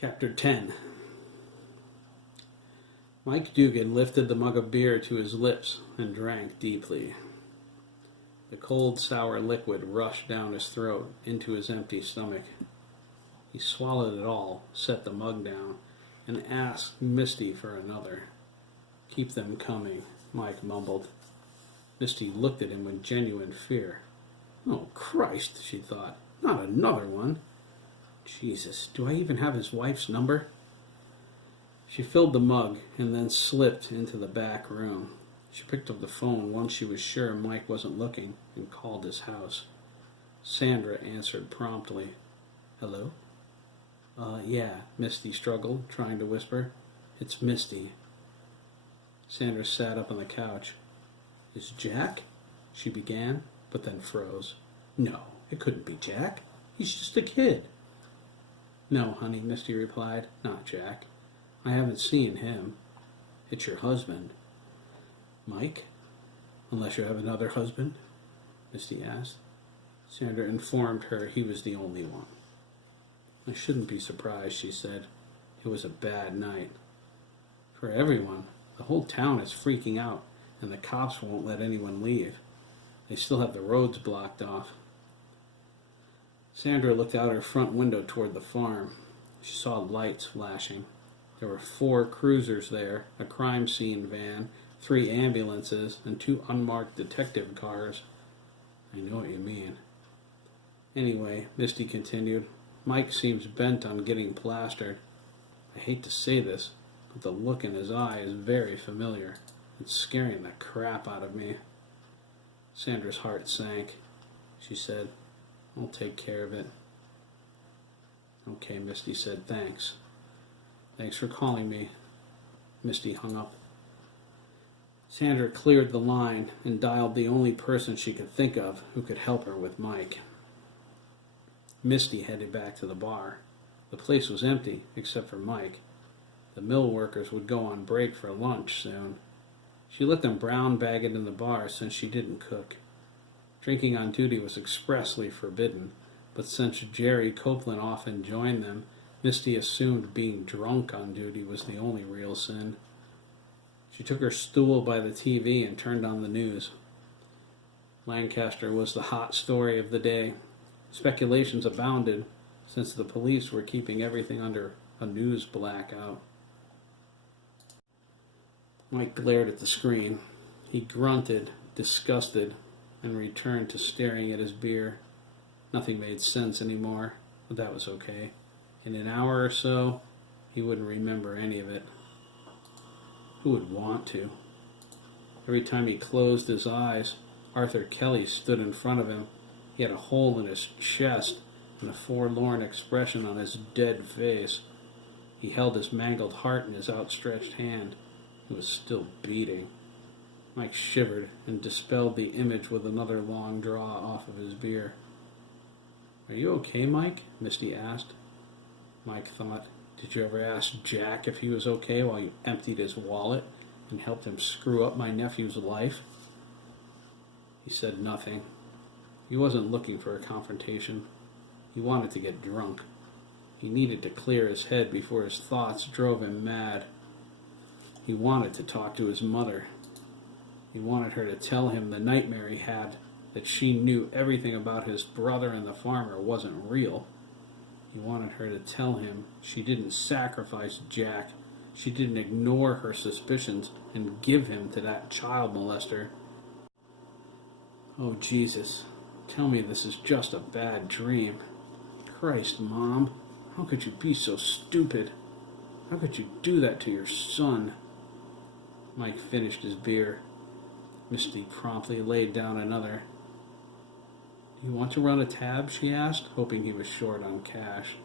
Chapter 10. Mike Dugan lifted the mug of beer to his lips and drank deeply. The cold, sour liquid rushed down his throat into his empty stomach. He swallowed it all, set the mug down, and asked Misty for another. "Keep them coming," Mike mumbled. Misty looked at him with genuine fear. "Oh, Christ," she thought, "not another one. Jesus, do I even have his wife's number?" She filled the mug and then slipped into the back room. She picked up the phone once she was sure Mike wasn't looking and called his house. Sandra answered promptly. "Hello?" Yeah," Misty struggled, trying to whisper. "It's Misty." Sandra sat up on the couch. "Is Jack?" she began, but then froze. "No, it couldn't be Jack. He's just a kid." "No, honey," Misty replied, "not Jack. I haven't seen him. It's your husband." "Mike? Unless you have another husband?" Misty asked. Sandra informed her he was the only one. "I shouldn't be surprised," she said. "It was a bad night. For everyone. The whole town is freaking out, and the cops won't let anyone leave. They still have the roads blocked off." Sandra looked out her front window toward the farm. She saw lights flashing. There were 4 cruisers there, a crime scene van, 3 ambulances, and 2 unmarked detective cars. "I know what you mean." "Anyway," Misty continued, "Mike seems bent on getting plastered. I hate to say this, but the look in his eye is very familiar. It's scaring the crap out of me." Sandra's heart sank. She said, "I'll take care of it." "Okay," Misty said, "thanks. Thanks for calling me." Misty hung up. Sandra cleared the line and dialed the only person she could think of who could help her with Mike. Misty headed back to the bar. The place was empty, except for Mike. The mill workers would go on break for lunch soon. She let them brown bag it in the bar since she didn't cook. Drinking on duty was expressly forbidden, but since Jerry Copeland often joined them, Misty assumed being drunk on duty was the only real sin. She took her stool by the TV and turned on the news. Lancaster was the hot story of the day. Speculations abounded, since the police were keeping everything under a news blackout. Mike glared at the screen. He grunted, disgusted, and returned to staring at his beer. Nothing made sense anymore, but that was okay. In an hour or so, he wouldn't remember any of it. Who would want to? Every time he closed his eyes, Arthur Kelly stood in front of him. He had a hole in his chest and a forlorn expression on his dead face. He held his mangled heart in his outstretched hand. It was still beating. Mike shivered and dispelled the image with another long draw off of his beer. "Are you okay, Mike?" Misty asked. Mike thought, "Did you ever ask Jack if he was okay while you emptied his wallet and helped him screw up my nephew's life?" He said nothing. He wasn't looking for a confrontation. He wanted to get drunk. He needed to clear his head before his thoughts drove him mad. He wanted to talk to his mother. He wanted her to tell him the nightmare he had, that she knew everything about his brother and the farmer wasn't real. He wanted her to tell him she didn't sacrifice Jack. She didn't ignore her suspicions and give him to that child molester. "Oh, Jesus, tell me this is just a bad dream. Christ, Mom, how could you be so stupid? How could you do that to your son?" Mike finished his beer. Misty promptly laid down another. "Do you want to run a tab?" she asked, hoping he was short on cash.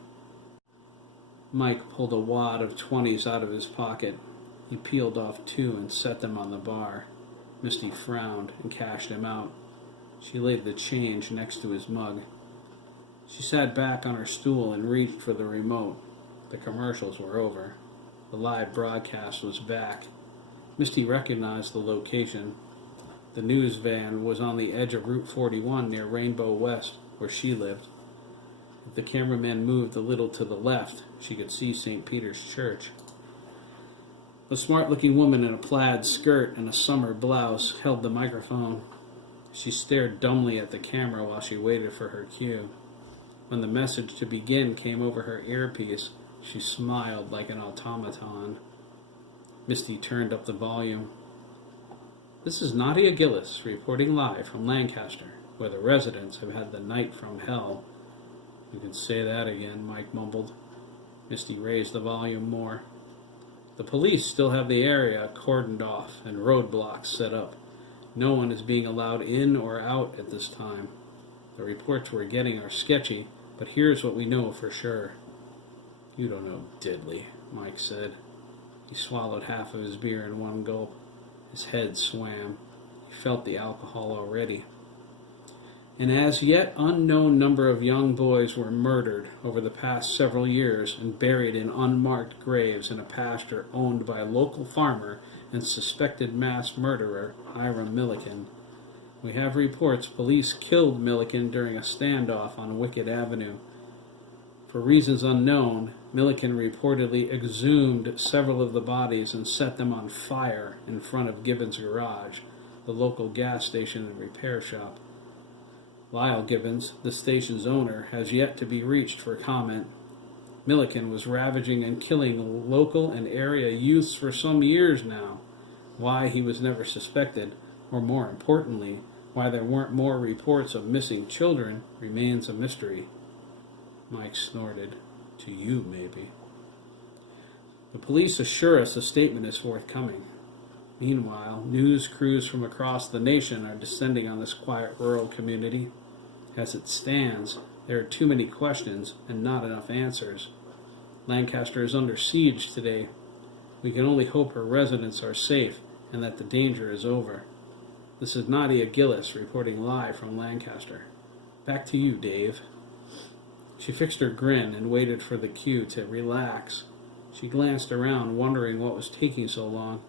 Mike pulled a wad of 20s out of his pocket. He peeled off 2 and set them on the bar. Misty frowned and cashed him out. She laid the change next to his mug. She sat back on her stool and reached for the remote. The commercials were over. The live broadcast was back. Misty recognized the location. The news van was on the edge of Route 41 near Rainbow West, where she lived. If the cameraman moved a little to the left, she could see St. Peter's Church. A smart-looking woman in a plaid skirt and a summer blouse held the microphone. She stared dumbly at the camera while she waited for her cue. When the message to begin came over her earpiece, she smiled like an automaton. Misty turned up the volume. This is Nadia Gillis reporting live from Lancaster, where the residents have had the night from hell. You can say that again, Mike mumbled. Misty raised the volume more. The police still have the area cordoned off and roadblocks set up. No one is being allowed in or out at this time. The reports we're getting are sketchy, but here's what we know for sure. You don't know diddly, Mike said. He swallowed half of his beer in one gulp. His head swam. He felt the alcohol already. An as yet unknown number of young boys were murdered over the past several years and buried in unmarked graves in a pasture owned by a local farmer and suspected mass murderer Hiram Milliken. We have reports police killed Milliken during a standoff on Wickett Avenue. For reasons unknown, Milliken reportedly exhumed several of the bodies and set them on fire in front of Gibbons' garage, the local gas station and repair shop. Lyle Gibbons, the station's owner, has yet to be reached for comment. Milliken was ravaging and killing local and area youths for some years now. Why he was never suspected, or more importantly, why there weren't more reports of missing children, remains a mystery. Mike snorted. To you, maybe. The police assure us a statement is forthcoming. Meanwhile, news crews from across the nation are descending on this quiet rural community. As it stands, there are too many questions and not enough answers. Lancaster is under siege today. We can only hope her residents are safe and that the danger is over. This is Nadia Gillis reporting live from Lancaster. Back to you, Dave. She fixed her grin and waited for the cue to relax. She glanced around, wondering what was taking so long.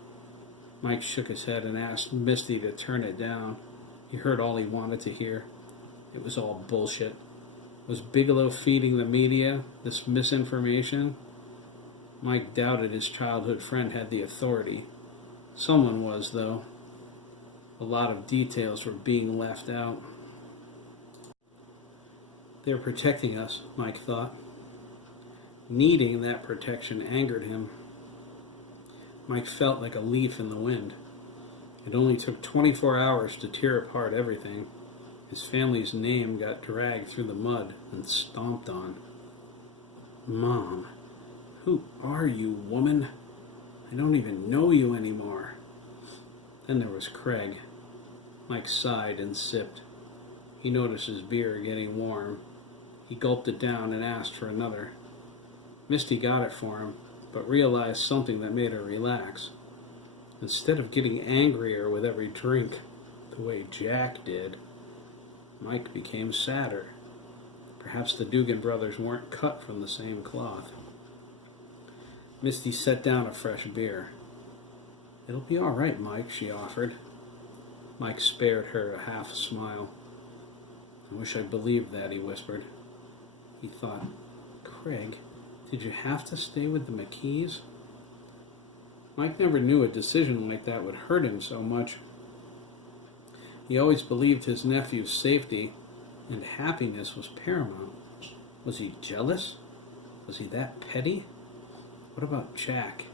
Mike shook his head and asked Misty to turn it down. He heard all he wanted to hear. It was all bullshit. Was Bigelow feeding the media this misinformation? Mike doubted his childhood friend had the authority. Someone was, though. A lot of details were being left out. They're protecting us, Mike thought. Needing that protection angered him. Mike felt like a leaf in the wind. It only took 24 hours to tear apart everything. His family's name got dragged through the mud and stomped on. Mom, who are you, woman? I don't even know you anymore. Then there was Craig. Mike sighed and sipped. He noticed his beer getting warm. He gulped it down and asked for another. Misty got it for him, but realized something that made her relax. Instead of getting angrier with every drink, the way Jack did, Mike became sadder. Perhaps the Dugan brothers weren't cut from the same cloth. Misty set down a fresh beer. It'll be all right, Mike, she offered. Mike spared her a half smile. I wish I believed that, he whispered. He thought, Craig, did you have to stay with the McKees? Mike never knew a decision like that would hurt him so much. He always believed his nephew's safety and happiness was paramount. Was he jealous? Was he that petty? What about Jack?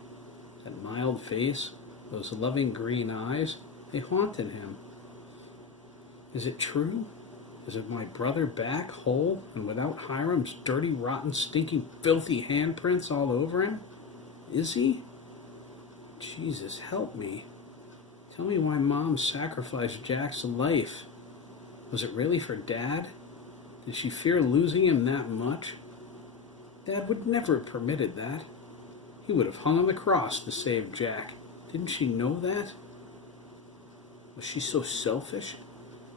That mild face, those loving green eyes, they haunted him. Is it true? Is it my brother back, whole, and without Hiram's dirty, rotten, stinking, filthy handprints all over him? Is he? Jesus, help me. Tell me why Mom sacrificed Jack's life. Was it really for Dad? Did she fear losing him that much? Dad would never have permitted that. He would have hung on the cross to save Jack. Didn't she know that? Was she so selfish?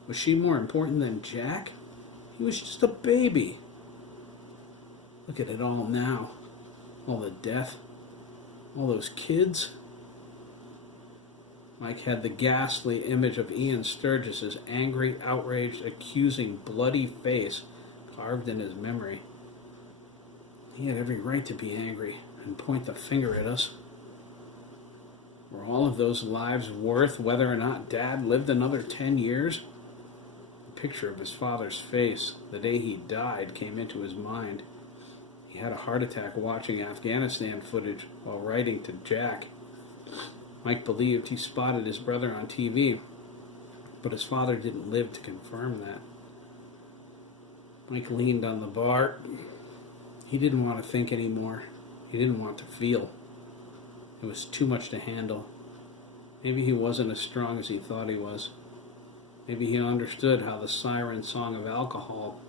Was she more important than Jack? He was just a baby. Look at it all now. All the death. All those kids. Mike had the ghastly image of Ian Sturgess' angry, outraged, accusing, bloody face carved in his memory. He had every right to be angry and point the finger at us. Were all of those lives worth whether or not Dad lived another 10 years? The picture of his father's face the day he died came into his mind. He had a heart attack watching Afghanistan footage while writing to Jack. Mike believed he spotted his brother on TV, but his father didn't live to confirm that. Mike leaned on the bar. He didn't want to think anymore. He didn't want to feel. It was too much to handle. Maybe he wasn't as strong as he thought he was. Maybe he understood how the siren song of alcohol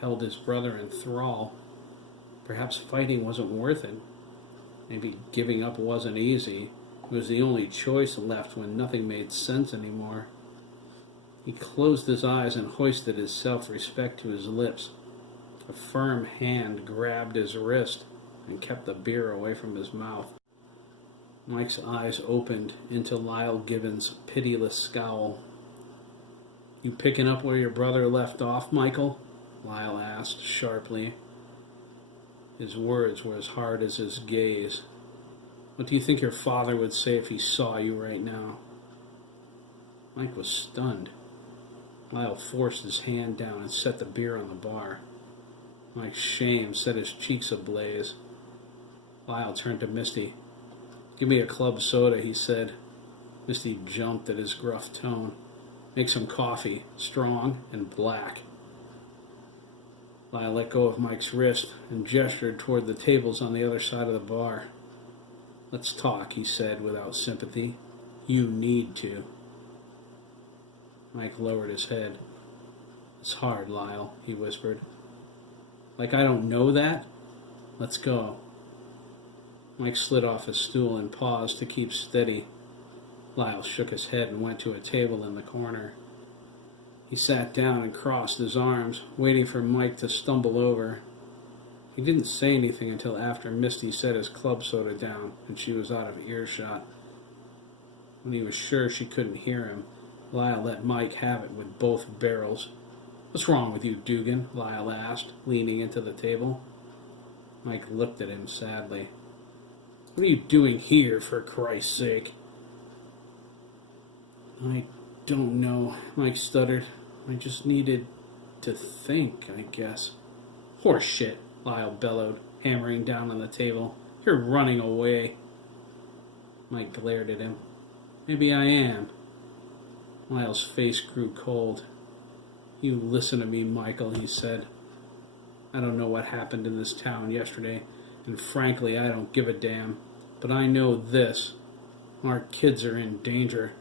held his brother in thrall. Perhaps fighting wasn't worth it. Maybe giving up wasn't easy. It was the only choice left when nothing made sense anymore. He closed his eyes and hoisted his self-respect to his lips. A firm hand grabbed his wrist and kept the beer away from his mouth. Mike's eyes opened into Lyle Gibbons' pitiless scowl. "You picking up where your brother left off, Michael?" Lyle asked sharply. His words were as hard as his gaze. "What do you think your father would say if he saw you right now?" Mike was stunned. Lyle forced his hand down and set the beer on the bar. Mike's shame set his cheeks ablaze. Lyle turned to Misty. "Give me a club soda," he said. Misty jumped at his gruff tone. "Make some coffee, strong and black." Lyle let go of Mike's wrist and gestured toward the tables on the other side of the bar. "Let's talk," he said without sympathy. "You need to." Mike lowered his head. "It's hard, Lyle," he whispered. "Like I don't know that? Let's go." Mike slid off his stool and paused to keep steady. Lyle shook his head and went to a table in the corner. He sat down and crossed his arms, waiting for Mike to stumble over. He didn't say anything until after Misty set his club soda down and she was out of earshot. When he was sure she couldn't hear him, Lyle let Mike have it with both barrels. "What's wrong with you, Dugan?" Lyle asked, leaning into the table. Mike looked at him sadly. "What are you doing here, for Christ's sake?" "I don't know," Mike stuttered. "I just needed to think, I guess." "Horse shit," Lyle bellowed, hammering down on the table. "You're running away." Mike glared at him. "Maybe I am." Lyle's face grew cold. "You listen to me, Michael," he said. "I don't know what happened in this town yesterday, and frankly, I don't give a damn. But I know this. Our kids are in danger.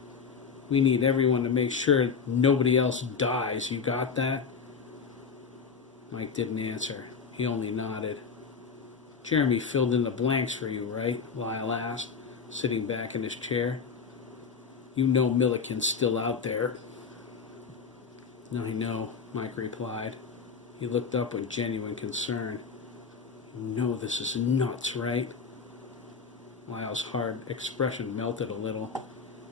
We need everyone to make sure nobody else dies. You got that?" Mike didn't answer. He only nodded. "Jeremy filled in the blanks for you, right?" Lyle asked, sitting back in his chair. "You know Milliken's still out there." "I know," Mike replied. He looked up with genuine concern. "You know this is nuts, right?" Lyle's hard expression melted a little.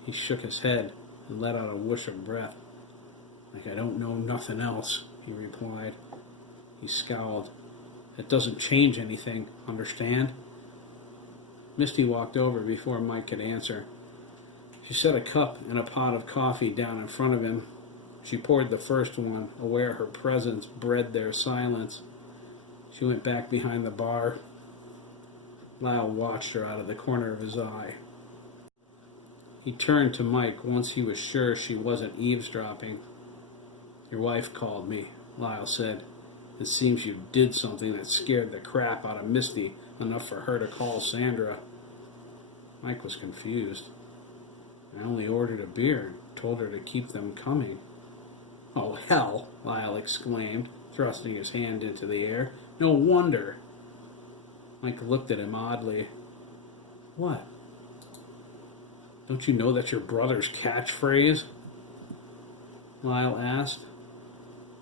He shook his head and let out a whoosh of breath. "Like I don't know nothing else," he replied. He scowled. "It doesn't change anything, understand?" Misty walked over before Mike could answer. She set a cup and a pot of coffee down in front of him. She poured the first one, aware her presence bred their silence. She went back behind the bar. Lyle watched her out of the corner of his eye. He turned to Mike once he was sure she wasn't eavesdropping. "Your wife called me," Lyle said. "It seems you did something that scared the crap out of Misty, enough for her to call Sandra." Mike was confused. "I only ordered a beer and told her to keep them coming." "Oh, hell!" Lyle exclaimed, thrusting his hand into the air. "No wonder." Mike looked at him oddly. "What? Don't you know that's your brother's catchphrase?" Lyle asked.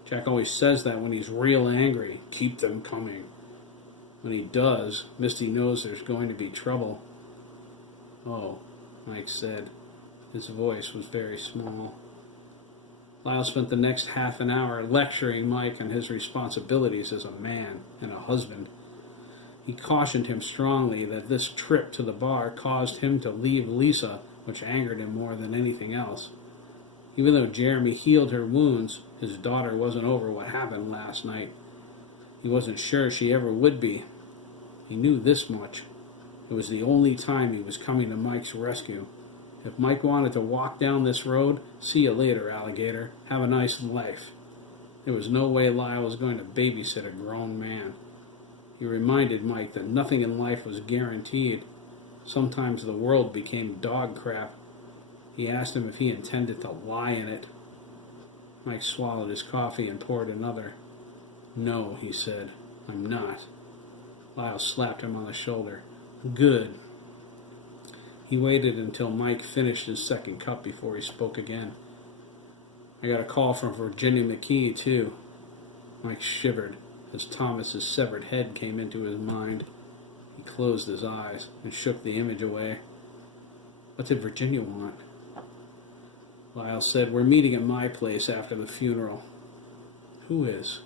"Jack always says that when he's real angry. Keep them coming. When he does, Misty knows there's going to be trouble." "Oh," Mike said. His voice was very small. Lyle spent the next half an hour lecturing Mike on his responsibilities as a man and a husband. He cautioned him strongly that this trip to the bar caused him to leave Lisa, which angered him more than anything else. Even though Jeremy healed her wounds, his daughter wasn't over what happened last night. He wasn't sure she ever would be. He knew this much. It was the only time he was coming to Mike's rescue. If Mike wanted to walk down this road, see you later, alligator. Have a nice life. There was no way Lyle was going to babysit a grown man. He reminded Mike that nothing in life was guaranteed. Sometimes the world became dog crap. He asked him if he intended to lie in it. Mike swallowed his coffee and poured another. "No," he said, "I'm not." Lyle slapped him on the shoulder. "Good." He waited until Mike finished his second cup before he spoke again. "I got a call from Virginia McKee, too." Mike shivered as Thomas's severed head came into his mind. He closed his eyes and shook the image away. What did Virginia want? Lyle said, "We're meeting at my place after the funeral." "Who is?"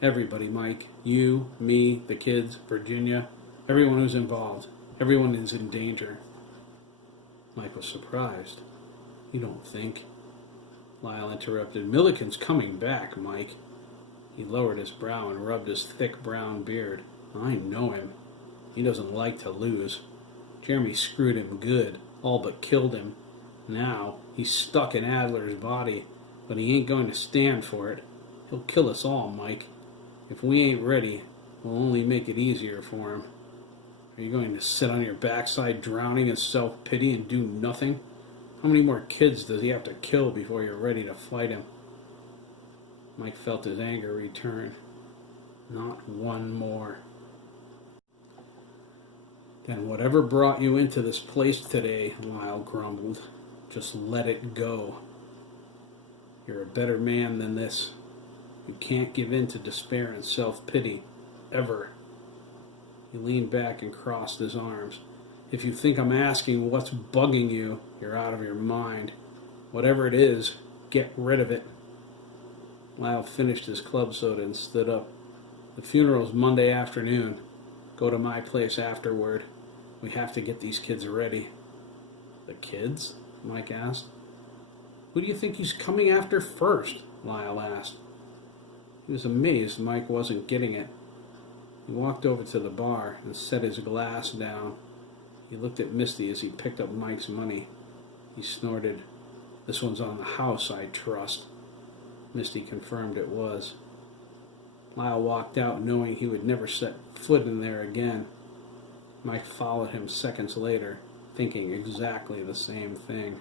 "Everybody, Mike. You, me, the kids, Virginia. Everyone who's involved. Everyone is in danger." Mike was surprised. "You don't think?" Lyle interrupted. "Milliken's coming back, Mike." He lowered his brow and rubbed his thick brown beard. "I know him. He doesn't like to lose. Jeremy screwed him good, all but killed him. Now he's stuck in Adler's body, but he ain't going to stand for it. He'll kill us all, Mike. If we ain't ready, we'll only make it easier for him. Are you going to sit on your backside drowning in self-pity and do nothing? How many more kids does he have to kill before you're ready to fight him?" Mike felt his anger return. "Not one more." "Then whatever brought you into this place today," Lyle grumbled, "just let it go. You're a better man than this. You can't give in to despair and self-pity, ever." He leaned back and crossed his arms. "If you think I'm asking what's bugging you, you're out of your mind. Whatever it is, get rid of it." Lyle finished his club soda and stood up. "The funeral's Monday afternoon. Go to my place afterward. We have to get these kids ready." "The kids?" Mike asked. "Who do you think he's coming after first?" Lyle asked. He was amazed Mike wasn't getting it. He walked over to the bar and set his glass down. He looked at Misty as he picked up Mike's money. He snorted. "This one's on the house, I trust." Misty confirmed it was. Lyle walked out knowing he would never set foot in there again. Mike followed him seconds later, thinking exactly the same thing.